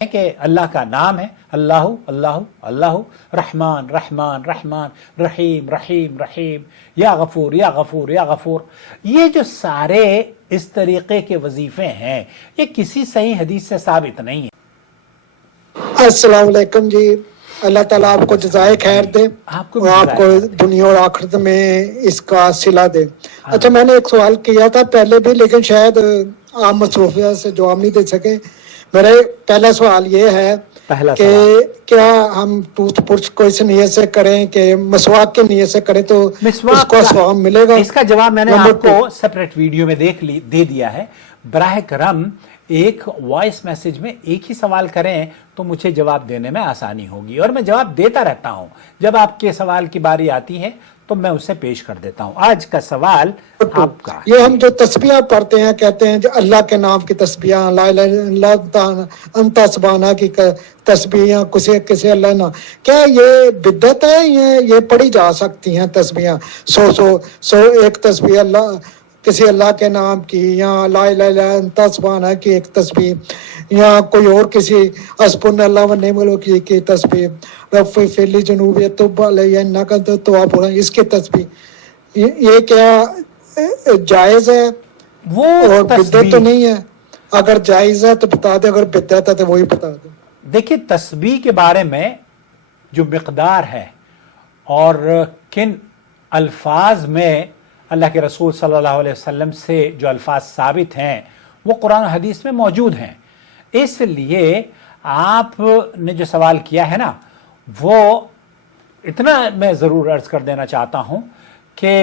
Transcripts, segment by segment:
کہ اللہ کا نام ہے اللہ اللہ اللہ رحمان رحمان رحمان رحیم رحیم رحیم یا غفور یا غفور یا غفور. یہ جو سارے اس طریقے کے وظیفے ہیں یہ کسی صحیح حدیث سے ثابت نہیں ہے. السلام علیکم جی. اللہ تعالیٰ آپ کو جزائے خیر دے اور آپ کو دنیا اور آخرت میں اس کا صلہ دے. اچھا، میں نے ایک سوال کیا تھا پہلے بھی، لیکن شاید آپ مصروفیات سے جواب نہیں دے سکے. میرا پہلا سوال یہ ہے کہ کیا ہم ٹوتھ برش کو اس نیت سے کریں کہ مسواک کی نیت سے کریں تو اس کو ثواب ملے گا؟ اس کا جواب میں نے آپ کو سپریٹ ویڈیو میں دے دیا ہے. براہ کرم ایک وائس میسج میں ایک ہی سوال کریں تو مجھے جواب دینے میں آسانی ہوگی، اور میں جواب دیتا رہتا ہوں. جب آپ کے سوال کی باری آتی ہے تو میں اسے پیش کر دیتا ہوں. آج کا سوال آپ کا، یہ ہم جو تسبیح پڑھتے ہیں کہتے ہیں جو اللہ کے نام کی تسبیح، لا الہ الا اللہ انت سبحانہ کی تسبیح، کسی اللہ نہ، کیا یہ بدعت ہے؟ یہ پڑھی جا سکتی ہیں تسبیح؟ سو ایک تسبیح اللہ کسی اللہ کے نام کی، یا لا الہ الا انت سبحانہ کی ایک تسبیح، یا کوئی اور کسی حسبنا اللہ و نعم الوکیل کی تسبیح، رب اغفر لی ذنوبی تب علی انک انت التواب الرحیم، اس کی تسبیح، یہ کیا جائز ہے وہ اور بدعت تو نہیں ہے؟ اگر جائز ہے تو بتا دیں، اگر بدعت ہے تو وہی بتا دیں. دیکھیے، تسبیح کے بارے میں جو مقدار ہے اور کن الفاظ میں اللہ کے رسول صلی اللہ علیہ وسلم سے جو الفاظ ثابت ہیں وہ قرآن و حدیث میں موجود ہیں. اس لیے آپ نے جو سوال کیا ہے نا، وہ اتنا میں ضرور عرض کر دینا چاہتا ہوں کہ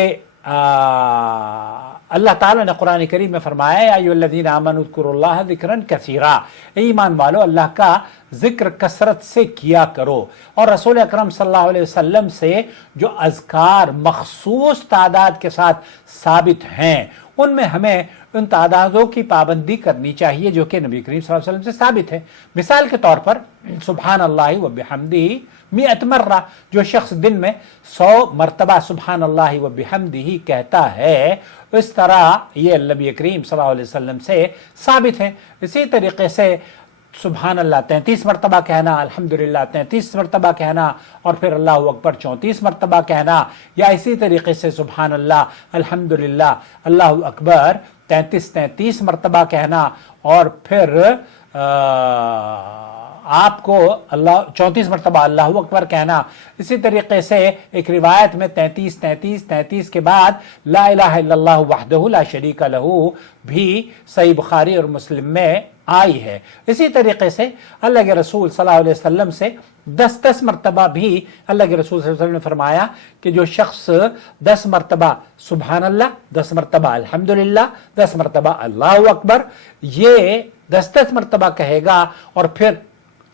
اللہ تعالیٰ نے قرآن کریم میں فرمایا یا ایھا الذین آمنوا اذکروا اللہ ذکرا کثیرا، اے ایمان والو اللہ کا ذکر کثرت سے کیا کرو. اور رسول اکرم صلی اللہ علیہ وسلم سے جو اذکار مخصوص تعداد کے ساتھ ثابت ہیں ان میں ہمیں ان تعدادوں کی پابندی کرنی چاہیے جو کہ نبی کریم صلی اللہ علیہ وسلم سے ثابت ہے. مثال کے طور پر سبحان اللہ و بحمدہ 100 مرہ، جو شخص دن میں 100 مرتبہ سبحان اللہ و بحمدہ کہتا ہے، اس طرح یہ نبی کریم صلی اللہ علیہ وسلم سے ثابت ہے. اسی طریقے سے سبحان اللہ 33 مرتبہ کہنا، الحمدللہ 33 مرتبہ کہنا، اور پھر اللہ اکبر 34 مرتبہ کہنا، یا اسی طریقے سے سبحان اللہ الحمدللہ اللہ اکبر 33 مرتبہ کہنا، اور پھر آپ کو 34 مرتبہ اللہ اکبر کہنا. اسی طریقے سے ایک روایت میں 33 کے بعد لا الہ الا اللہ وحدہ لا شریک لہ بھی صحیح بخاری اور مسلم میں آئی ہے. اسی طریقے سے اللہ کے رسول صلی اللہ علیہ وسلم سے 10 مرتبہ بھی اللہ کے رسول صلی اللہ علیہ وسلم نے فرمایا کہ جو شخص 10 مرتبہ سبحان اللہ، 10 مرتبہ الحمدللہ، 10 مرتبہ اللہ اکبر، یہ 10 مرتبہ کہے گا اور پھر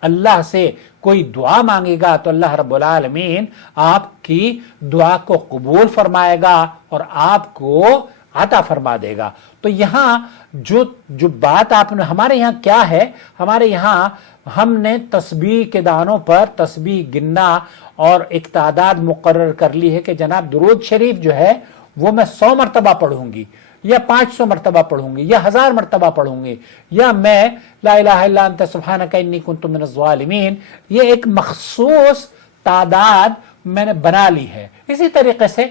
اللہ سے کوئی دعا مانگے گا تو اللہ رب العالمین آپ کی دعا کو قبول فرمائے گا اور آپ کو عطا فرما دے گا. تو یہاں جو بات آپ نے، ہمارے یہاں کیا ہے، ہمارے یہاں ہم نے تسبیح کے دانوں پر تسبیح گننا اور ایک تعداد مقرر کر لی ہے کہ جناب درود شریف جو ہے وہ میں 100 مرتبہ پڑھوں گی، یا 500 مرتبہ پڑھوں گی، یا 1000 مرتبہ پڑھوں گی، یا میں لا الہ الا انت سبحانک انی کنت من الظالمین. یہ ایک مخصوص تعداد میں نے بنا لی ہے. اسی طریقے سے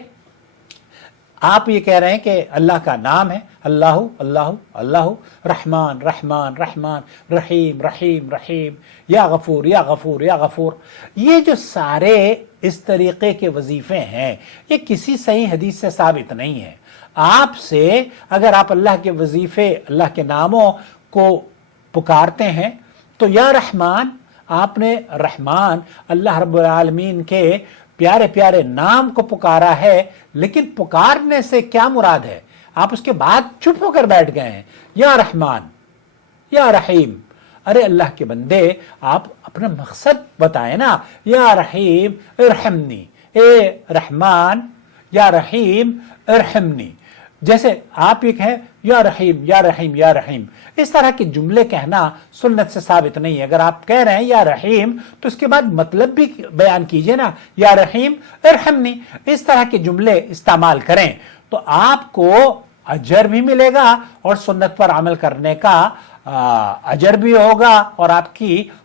آپ یہ کہہ رہے ہیں کہ اللہ کا نام ہے اللہ اللہ اللہ رحمان رحمان رحمان رحیم رحیم رحیم یا غفور یا غفور یا غفور. یہ جو سارے اس طریقے کے وظیفے ہیں یہ کسی صحیح حدیث سے ثابت نہیں ہے. آپ سے اگر آپ اللہ کے وظیفے، اللہ کے ناموں کو پکارتے ہیں تو یا رحمان، آپ نے رحمان اللہ رب العالمین کے پیارے پیارے نام کو پکارا ہے، لیکن پکارنے سے کیا مراد ہے؟ آپ اس کے بعد چپ ہو کر بیٹھ گئے ہیں. یا رحمان یا رحیم، ارے اللہ کے بندے آپ اپنا مقصد بتائیں نا. یا رحیم ارحمنی، اے رحمان یا رحیم ارحمنی. جیسے آپ یہ کہیں یا رحیم یا رحیم یا رحیم، اس طرح کے جملے کہنا سنت سے ثابت نہیں ہے. اگر آپ کہہ رہے ہیں یا رحیم تو اس کے بعد مطلب بھی بیان کیجئے نا، یا رحیم ارحمنی. اس طرح کے جملے استعمال کریں تو آپ کو اجر بھی ملے گا اور سنت پر عمل کرنے کا اجر بھی ہوگا اور آپ کی